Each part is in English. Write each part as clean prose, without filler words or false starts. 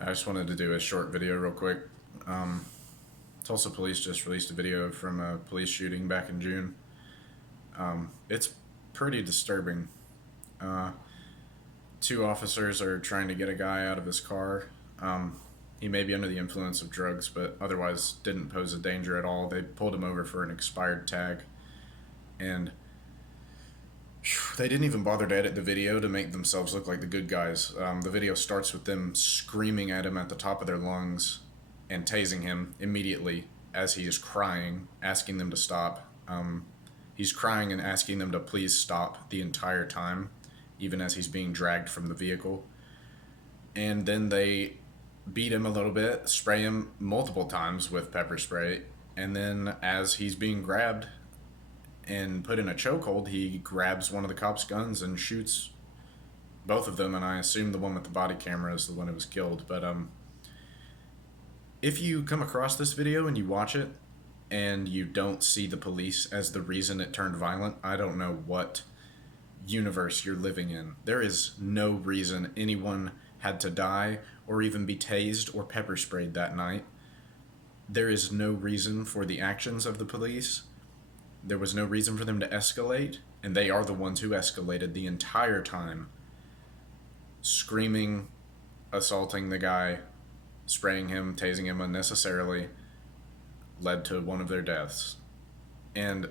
I just wanted to do a short video real quick. Um, Tulsa police just released a video from a police shooting back in June. It's pretty disturbing. Uh, Two officers are trying to get a guy out of his car. He may be under the influence of drugs, but otherwise didn't pose a danger at all. They pulled him over for an expired tag, and they didn't even bother to edit the video to make themselves look like the good guys. The video starts with them screaming at him at the top of their lungs and tasing him immediately as he is crying, asking them to stop. He's crying and asking them to please stop the entire time, even as he's being dragged from the vehicle. And then they beat him a little bit, spray him multiple times with pepper spray, and then as he's being grabbed and put in a chokehold, he grabs one of the cops' guns and shoots both of them, and I assume the one with the body camera is the one who was killed. But if you come across this video and you watch it and you don't see the police as the reason it turned violent, I don't know what universe you're living in. There is no reason anyone had to die or even be tased or pepper sprayed that night. There is no reason for the actions of the police. There was no reason for them to escalate, and they are the ones who escalated the entire time. Screaming, assaulting the guy, spraying him, tasing him unnecessarily, led to one of their deaths. And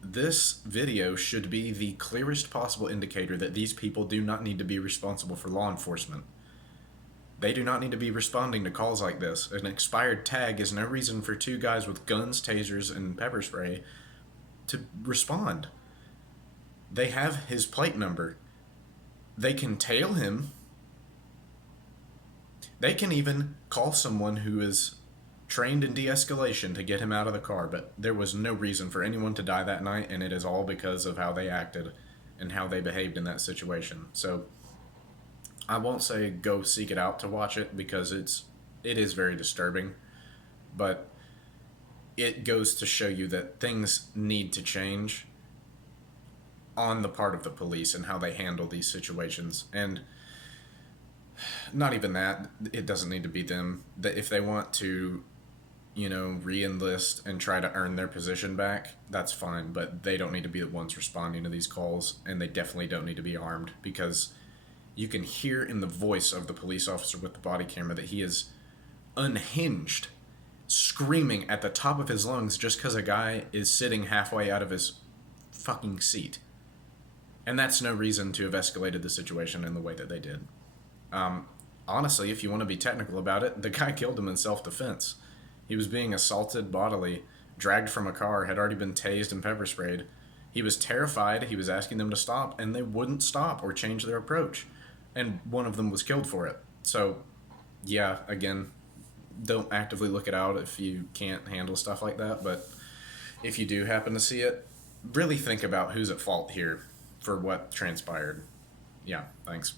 this video should be the clearest possible indicator that these people do not need to be responsible for law enforcement. They do not need to be responding to calls like this. An expired tag is no reason for two guys with guns, tasers, and pepper spray to respond. They have his plate number. They can tail him. They can even call someone who is trained in de-escalation to get him out of the car, but there was no reason for anyone to die that night, and it is all because of how they acted and how they behaved in that situation. So I won't say go seek it out to watch it, because it is very disturbing, but it goes to show you that things need to change on the part of the police and how they handle these situations. And not even that, it doesn't need to be them. That if they want to, re-enlist and try to earn their position back, that's fine, but they don't need to be the ones responding to these calls, and they definitely don't need to be armed, because you can hear in the voice of the police officer with the body camera that he is unhinged, screaming at the top of his lungs just because a guy is sitting halfway out of his fucking seat. And that's no reason to have escalated the situation in the way that they did. Honestly, if you want to be technical about it, the guy killed him in self-defense. He was being assaulted bodily, dragged from a car, had already been tased and pepper sprayed. He was terrified, he was asking them to stop, and they wouldn't stop or change their approach. And one of them was killed for it. So, yeah, again, don't actively look it out if you can't handle stuff like that, but if you do happen to see it, really think about who's at fault here for what transpired. Yeah, thanks.